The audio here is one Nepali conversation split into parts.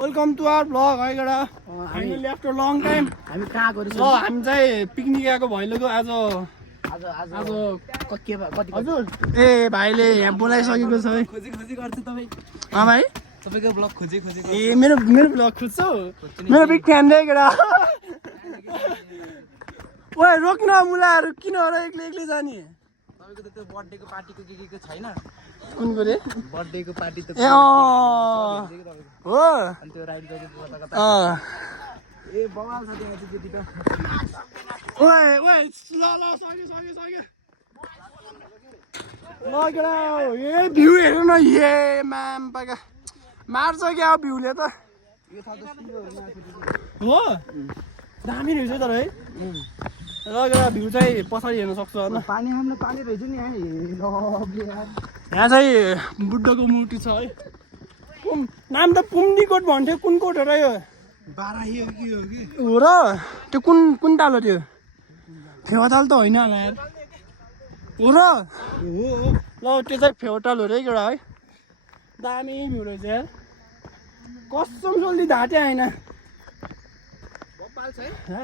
वेलकम टु आवर ब्लग है गडा फाइनली आफ्टर लङ टाइम हामी कहाँ गएर ल हामी चाहिँ पिकनिक आएको भइलोको आज हजुर ए भाइले यहाँ बोलाइसकेको छ है खोजी गर्छु तपाईँ भाइ तपाईँको ब्लग खोजी ए मेरो ब्लग खोज्छौ मेरो बिग फ्यान रे गडा ओए रोक्न मुलाहरू किन हो र एक्लै जाने तपाईँको त त्यो बर्थडेको पार्टीको के छैन कुनको रे बर्थडेको पार्टी त ए हो अनि त्यो राइड गरेको कता ए बवाल छ त्यहाँ चाहिँ त्यति त ओए ल सक्यो ल केटा ए भ्यू हेर्नु न ए म्याम पाका मार्छ क्या भ्यूले त यो ठाउँ त हो दामी रहेछ तर है ल केटा भ्यू चाहिँ पछाडि हेर्न सक्छ होइन पानी हाम्रो पानी रहेछ नि यहाँ यहाँ चाहिँ बुद्धको मूर्ति छ है नाम त पुम्डी कोट भन्थ्यो कुन कोट हो र यो बाराही हो कि हो र त्यो कुन ताल हो त्यो फेवाताल त होइन होला यार हो र हो ल त्यो चाहिँ फेवाताल हो रे एउटा है दामी भ्यू रहेछ यार कसम जल्दी धाटे आएन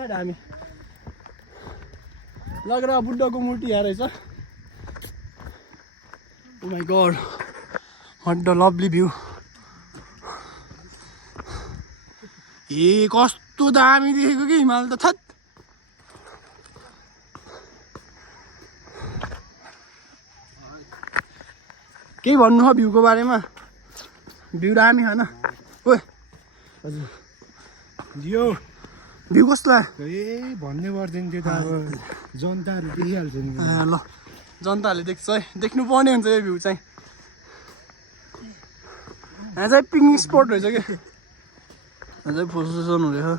दामी लगेर बुद्धको मूर्ति यहाँ रहेछ oh my god what the lovely view ए कस्तो दामी देखेको कि हिमाल त थत केही भन्नु हो भ्यूको बारेमा भ्यू दामी होइन ओए हजुर दियो भ्यू कस्तो लाग्यो ए भन्ने पर्दैन त्यो त अब जनताहरू देखिहाल्छ नि ल जनताहरूले देख्छ है देख्नु पर्ने हुन्छ यो भ्यू चाहिँ यहाँ चाहिँ पिकनिक स्पट रहेछ कि यहाँ चाहिँ फोटो सेसन हुँदैछ यहाँ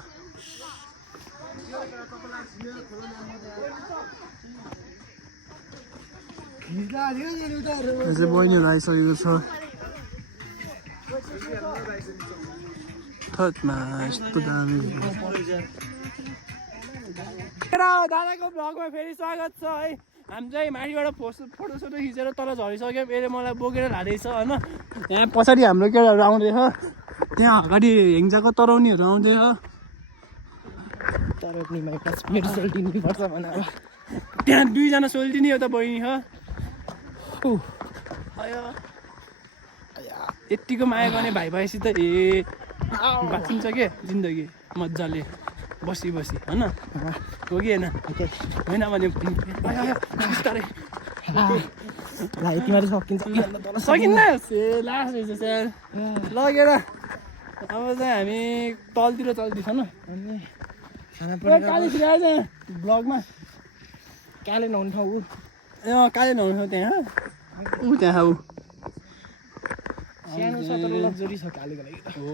चाहिँ बहिनीहरू आइसकेको छ थतमा यस्तो दामी दादाको भ्लगमा फेरि स्वागत छ है हामी चाहिँ माथिबाट फोटोसोटो खिचेर तल झरिसक्यौँ यसले मलाई बोकेर लाँदैछ होइन यहाँ पछाडि हाम्रो केटाहरू आउँदैछ त्यहाँ अगाडि हेङ्जाको तराउनीहरू आउँदैछ मेरो सोल्टिनु पर्छ भनेर त्यहाँ दुईजना सोल्टिनी एउटा बहिनी छ यत्तिको माया गर्ने भाइ भाइसित ए बाँचिन्छ के जिन्दगी मजाले बसी होइन हो कि होइन भने बिस्तारै तिमीहरू सकिन्छ सकिन्न ए लास्ट रहेछ स्यार लगेर अब चाहिँ हामी तलतिर चल्दैछ न अनि काले फेरि आएछ ब्लगमा काले नहुने ठाउँ ए काले नहुने त्यहाँ त्यहाँ ऊ सानो छ तर लग्जरी छ कालेको लागि त हो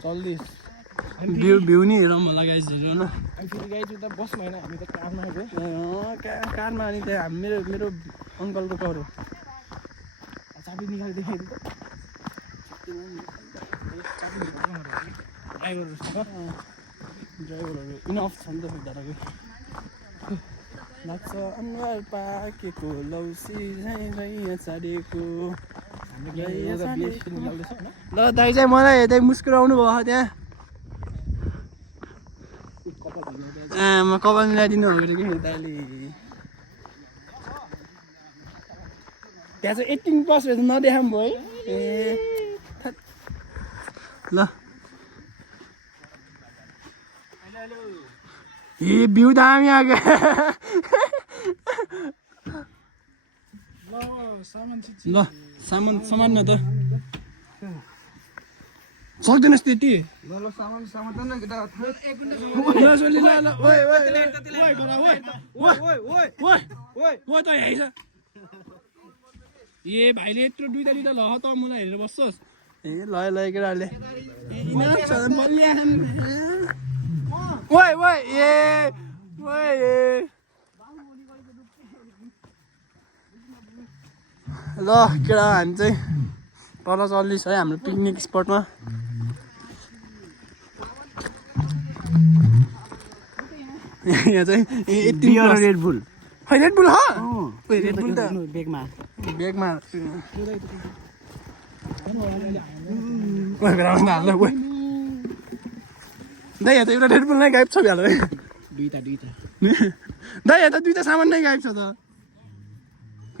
चल्दैछ भ्यू नि हेरौँ होला गाइस हेरौँ न फेरि गाइज उता बसमा होइन हामी त कारमा आएको कारमा अनि त्यहाँ मेरो अङ्कलको घर हो चाबी निकालेर देखाइदिनु ड्राइभरहरू इनफ छ नि त फेरि दादाको लाग्छ अनुहार पाकेको लौसी झैँ छाडेको ल दाइ चाहिँ मलाई हेर्दै मुस्कुराउनु भयो त्यहाँ म कपाल मिलाइदिनु हो कि दाइले त्यहाँ चाहिँ 18+ रहेछ नदेखाम भयो है ए ल ए भ्यू दामी आएको ल सामान न त सक्दैनस् त्यति ए भाइले यत्रो दुइटा ल त मलाई हेरेर बस्छस् ए ल केटाहरूले ल केटा हामी चाहिँ तल चल्दैछ है हाम्रो पिकनिक स्पटमा यहाँ चाहिँ रेडबुल रेडबुल रेडबुल त बेगमा ओए बेला हाल्नु ओए दाइ यहाँ त एउटा रेड बुल नै गायब छ भ्यालो है दुईटा दाइ यहाँ त दुईटा सामान नै गायब छ त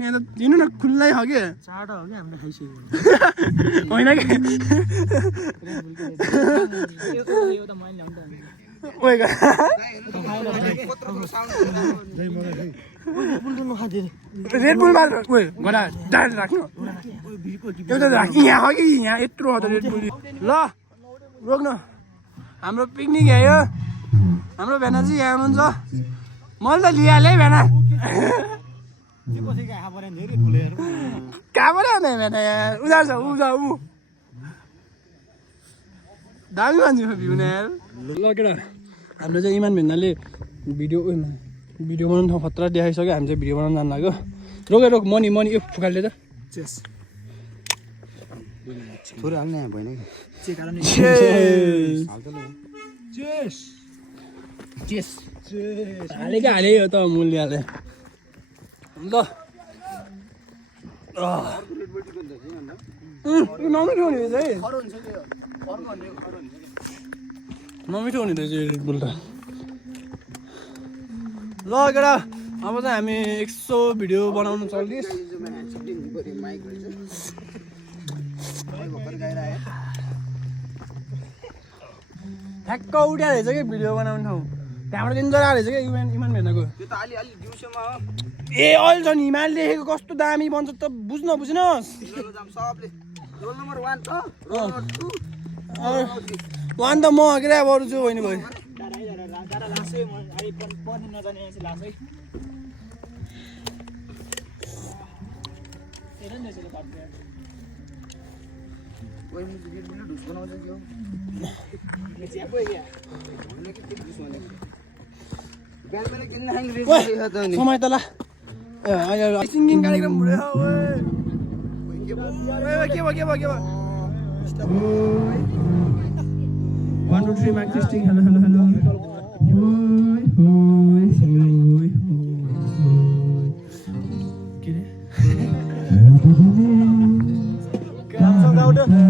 यहाँ त दिनु न खुल्लै हो कि चारवटा हो कि हामीले खाइसक्यो होइन कि ओए रेड बुल मार ओए गडा डाइरेक्ट राख्नु एउटा राख यहाँ हो कि यहाँ यत्रो हो त रेड बुल ल रोक्नु हाम्रो पिकनिक आयो हाम्रो भेनाजी यहाँ हुनुहुन्छ मैले त लिइहालेँ भेना कहाँबाट आउने भेना यार उजार छ ऊ दामी मान्छे भ्यू न यार ल केटा हाम्रो चाहिँ इमान भेन्नाले भिडियो बनाउनु ठाउँ खतरा देखाइसक्यो हामी चाहिँ भिडियो बनाउनु जानु लाग्यो रोक मनी यो फुकाल्दै त चेस थोरै हाल्ने भएन कि हाले यो त मूल्यले ल नमिठो हुने रहेछ है नमिठो हुने रहेछ रेड बुल त ल केटा अब चाहिँ हामी 100 भिडियो बनाउनु चल्दैछ ठ्याक्क उठ्या रहेछ कि भिडियो बनाउने ठाउँ त्यहाँबाट दिन जग्गा रहेछ क्या इमान भेनाको ए अहिले झन् हिमाल देखेको कस्तो दामी बन्छ त बुझ्नुहोस् वान त म के अब अरू छु होइन भयो समय त ल सिङ्गिङ कार्यक्रम भयो 1 2 3 माइक टेस्टिङ हेलो के रे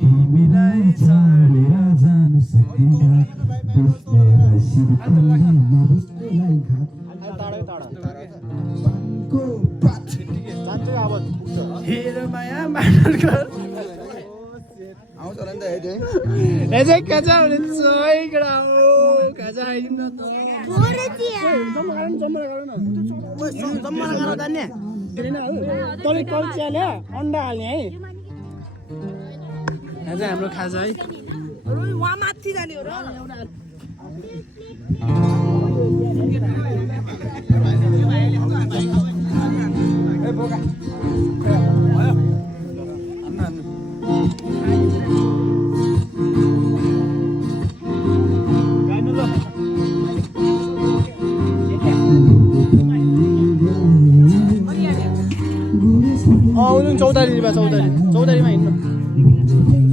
तिमीलाई छाडेर जान सकिँदैन हेर माया खाजा हुनुहुन्छ है केटा खाजा खाइदिउँ न तँले कल्चिया ल्या अन्डा हाल्ने है खाजा हाम्रो खाजा है माथि जाने हो र चौतारीमा हिँड्नु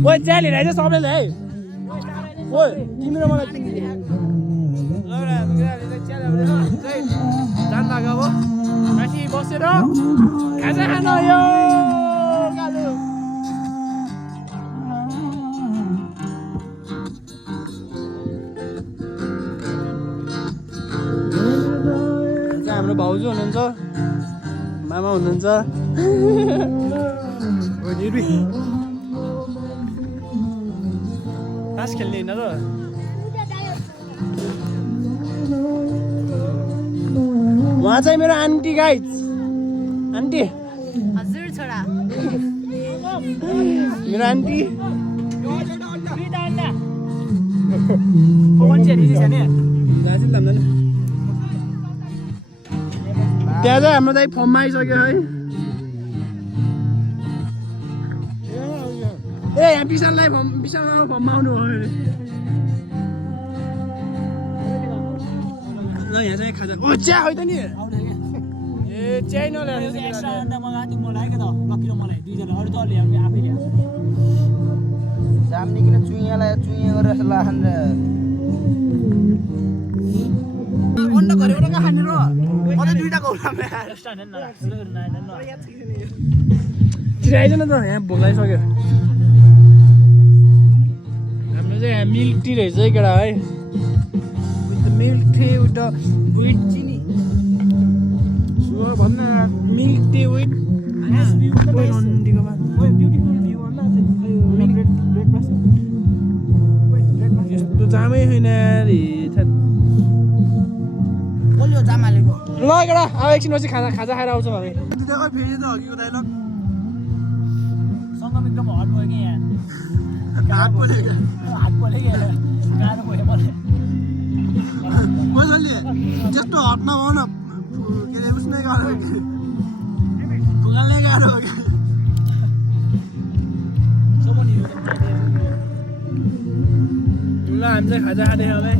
ओ चिया लिएर आइज सबैले है ओ तिमी र मलाई जानु लाग्यो अब माथि बसेर खाजा खानु यो हाम्रो भाउजू हुनुहुन्छ मामा हुनुहुन्छ तास खेल्ने होइन र उहाँ चाहिँ मेरो आन्टी गाइज आन्टी हजुर छोरा मेरो आन्टी त्यहाँ चाहिँ हाम्रो दाइ फर्ममा आइसक्यो है ए यहाँ विशाललाई फर्ममा आउनु भयो ल यहाँ चाहिँ खाजा ओ चिया खै त नि ए चिया नल्याउने जाम्ने किन चुइयालाई चुइया गरेर लाखान अन्डा घरेबाट खाने र अझै दुईटा कौला छिटो आइज न त यहाँ भोक लागिसक्यो हाम्रो चाहिँ यहाँ मिल्क टी रहेछ है केटा है with milk tea with with चिनी भन्न मिल्क टी विथ यस्तो जामै छैन ल केटा अब एकछिनपछि खाजा खाएर आउँछ हामी फेरि त हगीको डाइलग सँग एकदम हट भयो कि यहाँ हात पोले क्या गाह्रो भयो मलाई मजाले त्यस्तो हट नभउ न के अरे उसमै गाह्रो ढुङ्गाले गाह्रो हो कि ल हामी चाहिँ खाजा खाँदै होला है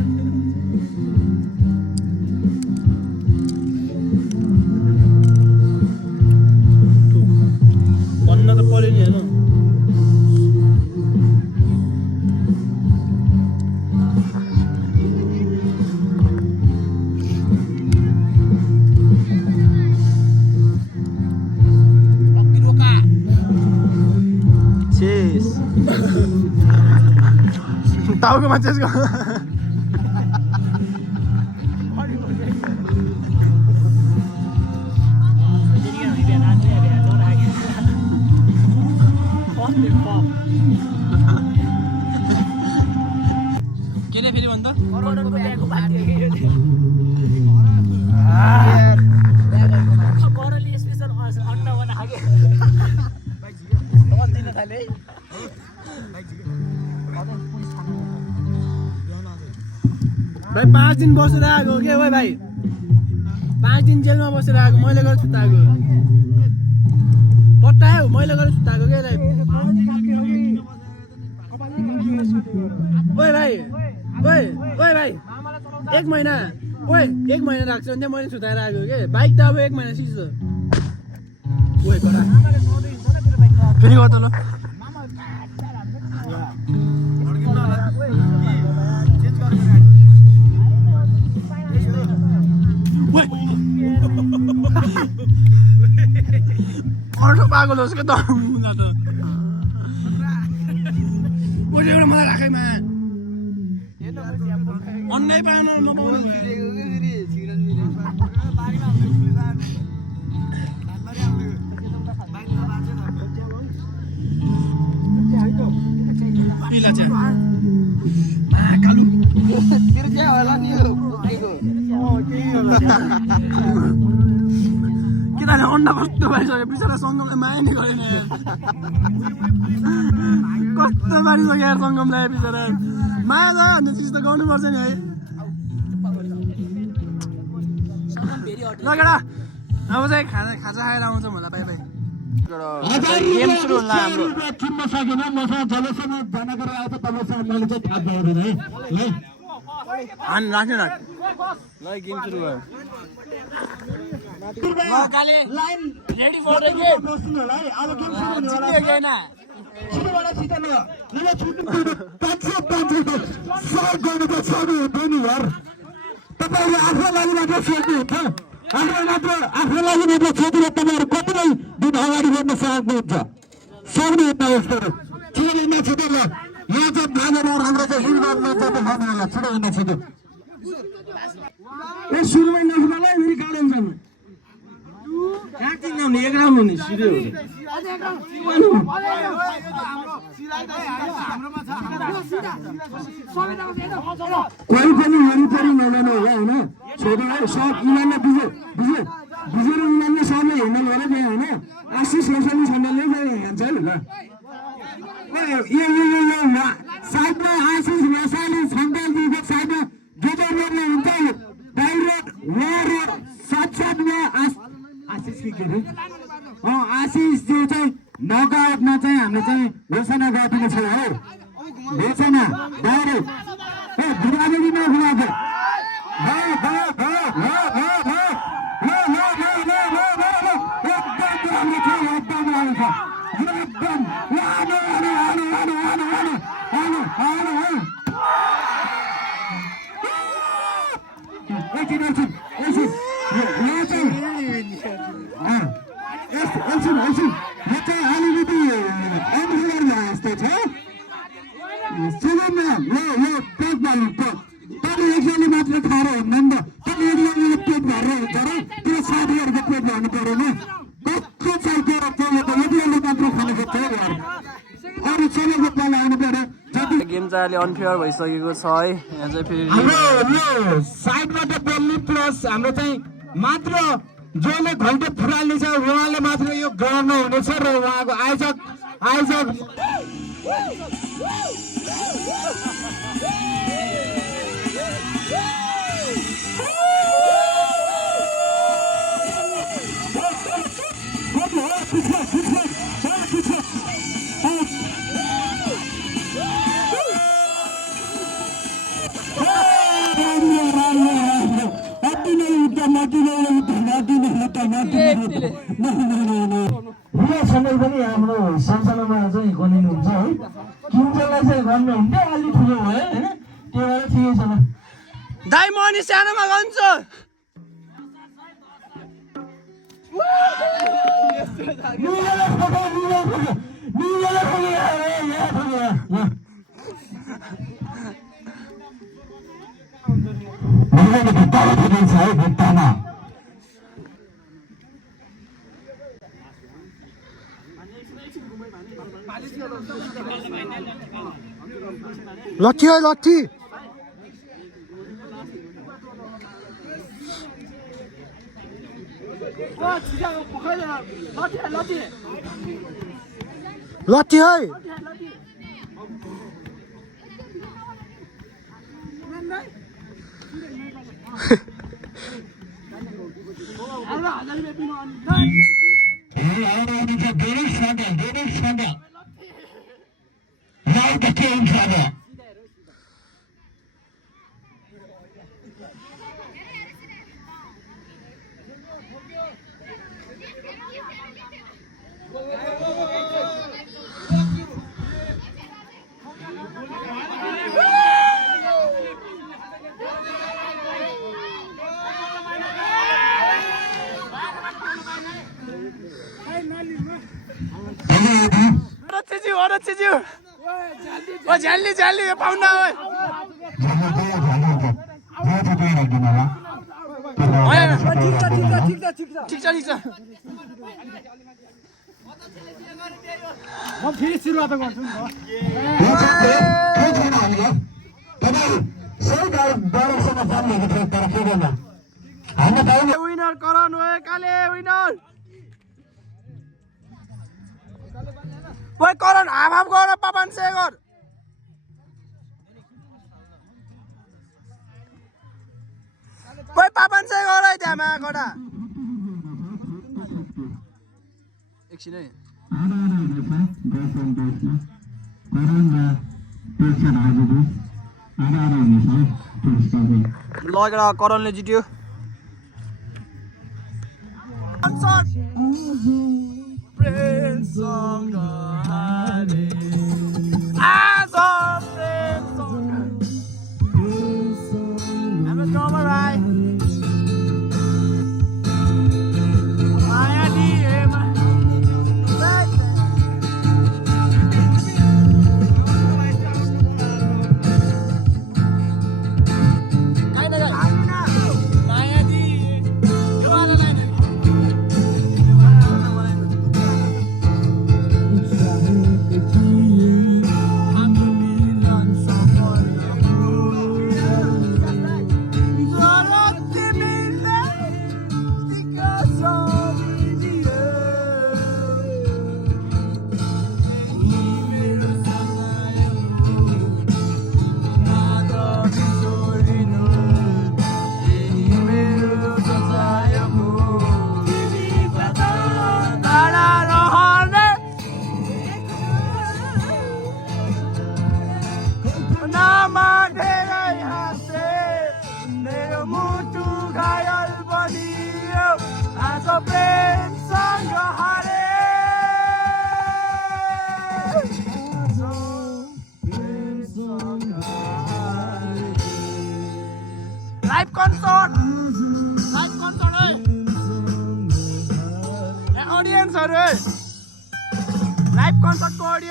भन्न त पऱ्यो नि हेर्नु टाउको मान्छेको के रे फेरि भन्दा भाइ 5 दिन बसेर आएको हो के हो भाइ 5 दिन जेलमा बसेर आएको मैले गरेर छुट्टाएको पट्टायो मैले गरेर छुट्टाएको के ओए भाइ ओए ओए भाइ 1 महिना ओए 1 महिना राख्छ भने मैले छुट्टाएर आएको के बाइक त अब 1 महिना सिक्छ ओए कडा फेरि गर्छ ल अर्को पागल होस् क्या त मुना त एउटा मलाई राखेमा अन्नै पाउनु नपाउनु पिला चाहिँ कालु तेरो चाहिँ होला नि यो किनभने अन्डा कस्तो भइसक्यो बिचरा सङ्गमलाई माया नै गरेन कस्तो मारिसक्यो यार सङ्गमलाई बिचरा माया त भन्ने चिज त गर्नुपर्छ नि है ल केटा अब चाहिँ खाजा खाएर आउँछौँ होला बाई बाई गेम सुरु होला हाम्रो चिन्न सकेन मसँग जबसम्म जानकारी आउँछ तबसम्म मैले चाहिँ थाहा पाउँदैन है ल हान राख्नु राख ल गेम सुरु भयो काले line ready for the game बस्नु होला है अब गेम सुरु हुने होला हैन छिटोबाट छिटो न ल छुट्नु 500 सर गर्नुको छ नि यार तपाईले आफ्नो लागि मात्र सोच्नुहुन्छ आफ्नो लागि मात्र सोचेर तपाईहरु कतिलाई दिन अगाडि बढ्न सक्नुहुन्छ सक्नुहुन्छ यस्तो छिटो न छिटो ल यहाँ चाहिँ भागेर हाम्रो चाहिँ हिलमा चाहिँ भन्नु होला छिटो न छिटो ए सुरुमै नफुलाई फेरि गाडन जानु एक्टिङ आउने एक राउन्ड हुने सिधै कोही पनि वरिपरि नलानु होला होइन छोरीलाई सब इमानले बुझेर इमानले सबले हिँड्नु गएर नि होइन आशिष रोशनी सन्डलले हिँड्छ है ल साइडमा आशिष रोशनी सन्डलको साइडमा गेटर रोडले हुन्छ डाइरेक्ट रोड साथसाथमा आशिष के अरे आशिष जो चाहिँ नकआउटमा चाहिँ हामीले चाहिँ घोषणा गरिदिएको छ हो घोषणा डाइरेक्ट ए बुढाबुढी नखुवाएको एकछिन छ सुगममा यो पेट बाल्नु तपाईँ एकजनाले मात्र खाएर हुन्न नि त तपाईँ एकजनाले पेट भरेर हुन्छ र त्यो साथीहरूको पेट भर्नु परेन कस्तो चल्केर त्यसले त एकजनाले मात्र खानु खोज्छ यार अरू सबैको पालो आउनु पर्यो गेम चाहिँ अहिले अनफेयर भइसकेको छ है यहाँ चाहिँ फेरि हाम्रो यो साइडबाट बोल्ने प्लस हाम्रो चाहिँ मात्र जसले घन्टे फुराल्ने छ उहाँले मात्र यो ग्राउन्डमा हुनेछ र उहाँको आयोजक समय पनि हाम्रो संसारमा चाहिँ गनिनुहुन्छ है किन्चललाई चाहिँ गर्नुहुन्थ्यो अलि ठुलो भयो होइन त्यो भएर ठिकै छ दाइ म नि सानोमा गर्छु लट्ठी है लट्ठी लट्ठी है झ्याल्ली झ्याल्ली पाउन्डा ठिक छ म फेरि सुरुवात गर्छु नि विनर करण हो काले विनर ओइ करण हाम हाम गर पापन से गर ओइ पापन से गर त्यहाँमा गडा एकछिन है लगेर करणले जित्यो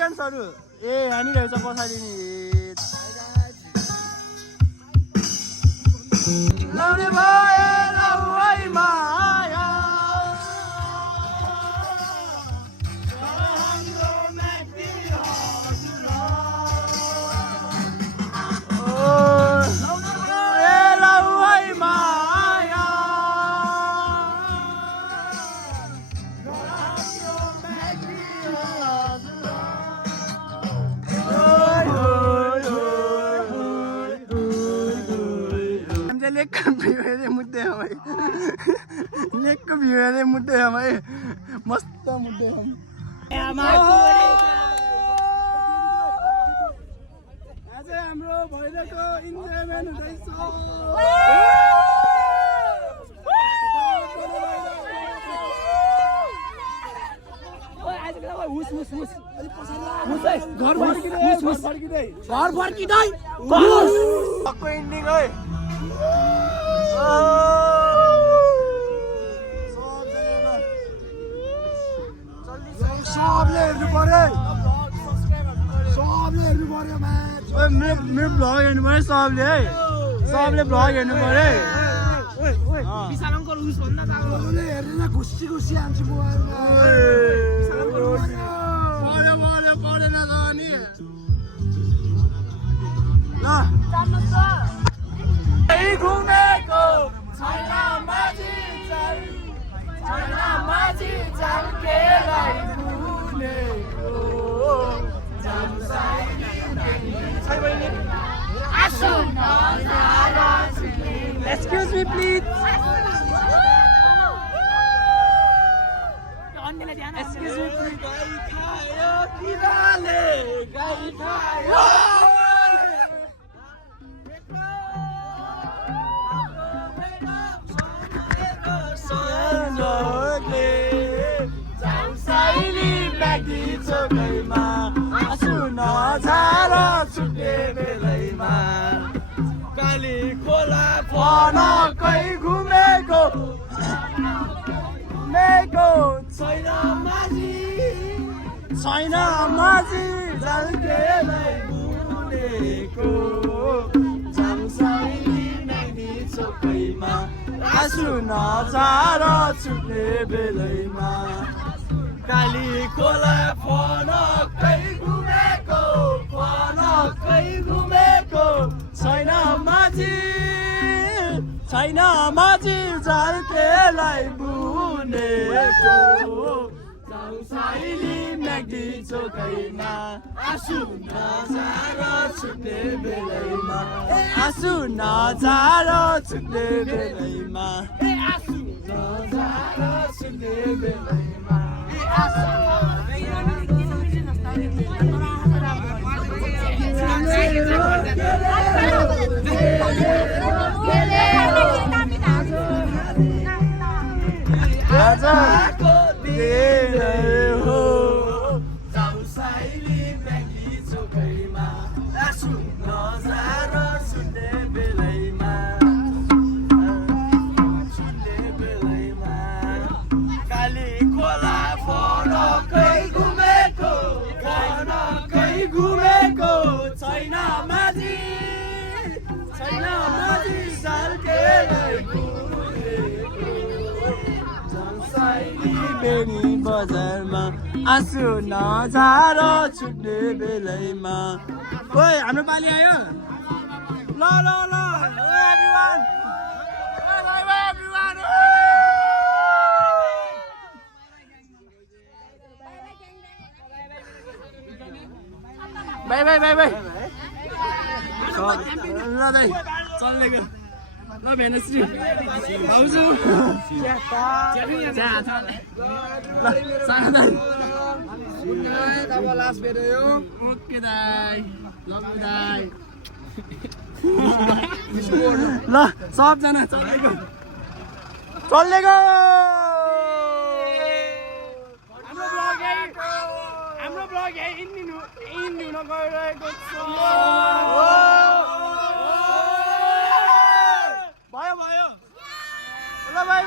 डान्सहरू ए हानिरहेछ पछाडि नि लाउने भए लाउै माया नेकको भ्यू हेर्दै मुद्दै हम है मस्त मुद्दै हम आज हाम्रो भइरहेको इन्जोयमेन्ट हुँदैछ घर फर्किँदै एन्डिङ है सबले हेर्नु पर्यो मेरो भ्लग हेर्नु पर्यो सबले भ्लग हेर्नु पर्यो हेर्नु खुसी खुसी हान्छु परेन त अनि ल घुमेको छैन माझी झल्केलाई Excuse me, please. Excuse me, please. काली खोला फनकै घुमेको छैन माझी झल्केलाई बुनेको झम्साइली म्याग्दी चोकैमा आँसु नझार छुट्ने बेलैमा काली खोला फनकै घुमेको छैन माझी झल्केलाई बुनेको झम्साइली म्याग्दी चोकैमा आँसु नझार छुट्ने बेलैमा आजको दिन हो झम्साइली म्याग्दी चोकैमा आँसु नझार छुट्ने बेलैमा काली खोला फनकै घुमेको छैन माझी झल्केलाई बेनी बजारमा आँसु नझार छुट्ने बेलैमा ओइ हाम्रो पाली आयो ल एभ्रिवान बाई ल दाइ चल्ने गयो ल भेनश्री आउँछु लास्ट भेट्यो ओके दाइ ल सबजना चलेको हाम्रो ब्लग यही इन्डिन हुन गइरहेको छ भयो ल बाई